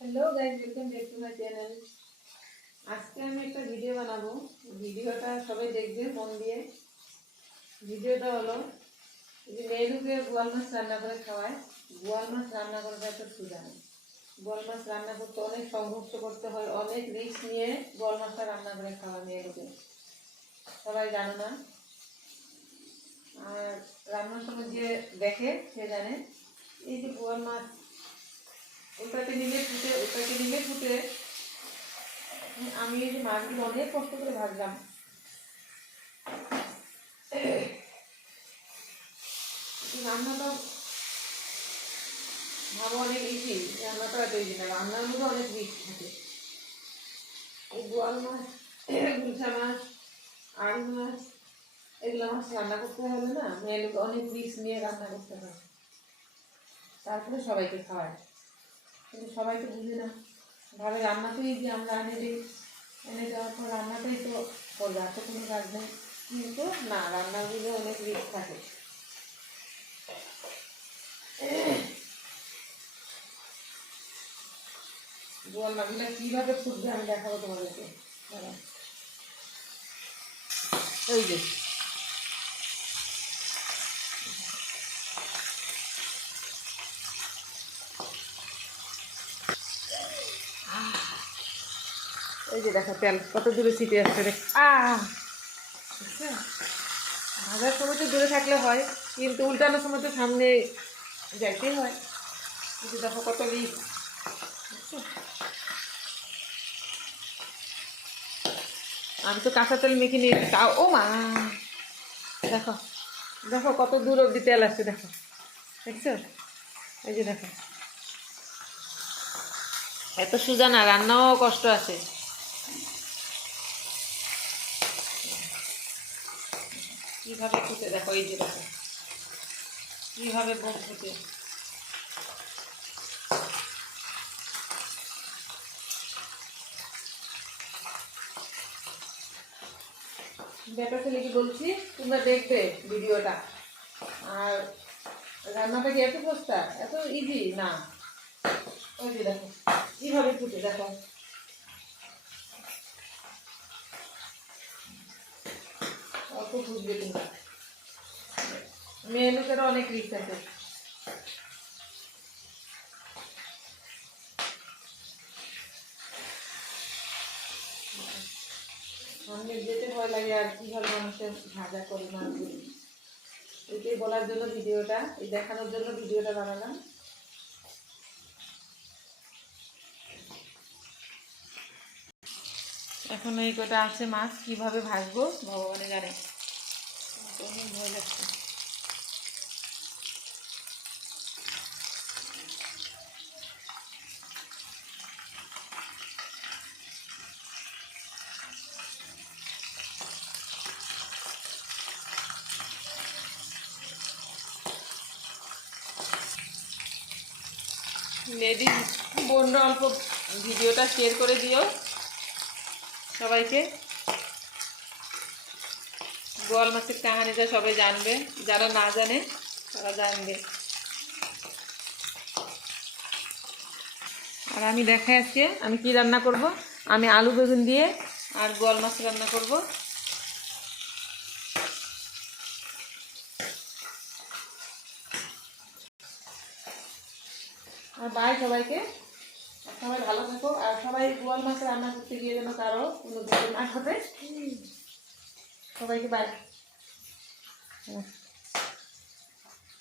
Hello guys, welcome back to my channel. আজকে আমি একটা ভিডিও বানাবো। ভিডিওটা সবাই দেখবে মন দিয়ে। ভিডিওটা হলো যে মেয়েকে বোয়াল মাছ রান্না করে খাওয়ায়। বোয়াল মাছ রান্না করাটা এত সোজা না। বোয়াল মাছ রান্না করতে অনেক সংঘর্ষ করতে হয়, অনেক রিস্ক নিয়ে বোয়াল মাছটা রান্না করে খাওয়া মেয়েকে সবাই জানে না। আর রান্নার সময় যে দেখে সে জানে। এই যে বোয়াল মাছ ওটাকে নিলে ফুটে আমি এই যে মাছগুলো অনেক কষ্ট করে ভাজলাম। রান্নাটা ভাবো অনেক ইজি, রান্নাটা এত ইজি না, রান্নার মধ্যে অনেক রিস্ক থাকে। এই বোয়াল মাছ, গুলশা মাছ, আড়ি মাছ, এগুলো মাছ রান্না করতে হলে না মেয়েকে অনেক রিস্ক নিয়ে রান্না করতে হয়, তারপরে সবাইকে খাওয়ায়। কিন্তু সবাই তো বুঝে না, ভাবে রান্না তো ইজি, আমরা এনে দেওয়ার পর রান্নাটাই তো করবে, আর তো কোনো কাজ নেই। কিন্তু না, রান্নাগুলো অনেক রিস্ক থাকে। বোয়াল মাছগুলো কীভাবে ফুটবে আমি দেখাবো তোমাদেরকে। এই যে এই যে দেখো তেল কত দূরে ছিটে আসছে, দেখ। ভাজার সময় তো দূরে থাকলে হয়, কিন্তু উল্টানোর সময় তো সামনে যাইতেই হয়। কিন্তু দেখো কত রিস্ক। আমি তো কাঁচা তেল মেখে নিয়েছি, তাও ও মা, দেখো দেখো কত দূর অব্দি তেল আসছে, দেখো, দেখছো? এই যে দেখো, এত সোজা না, রান্নাও কষ্ট আছে। কীভাবে ফুটে দেখো, এই যে দেখো কীভাবে বোম ফুটে। বেটা ছেলেকে বলছি তোমরা দেখবে ভিডিওটা। আর রান্নাটা কি এত সস্তা, এত ইজি না। ওই যে দেখো কীভাবে ফুটে, দেখো অল্প বুঝবে তোমরা। মেয়ে লোকেরও অনেক রিস্ক আছে। সামনে যেতে ভয় লাগে, আর কীভাবে মানুষের ভাজা করে মাছগুলো, এটাই বলার জন্য ভিডিওটা, এই দেখানোর জন্য ভিডিওটা বানালাম। এখন এই কটা আছে মাছ, কীভাবে ভাজবো ভগবানে জানে, অনেক ভয় লাগছে। লেডিস বোনরা অল্প ভিডিওটা শেয়ার করে দিও সবাইকে। বোয়াল মাছের কাহানিটা সবাই জানবে, যারা না জানে তারা জানবে। আর আমি দেখাই আজকে আমি কি রান্না করব। আমি আলু বেগুন দিয়ে আর বোয়াল মাছ রান্না করব। আর বাই সবাইকে, সবাই ভালো থাকো। আর সবাই বোয়াল মাছ রান্না করতে গিয়ে যেন কারো কোনো বিপদ না ঘটে। সবাইকে বাই।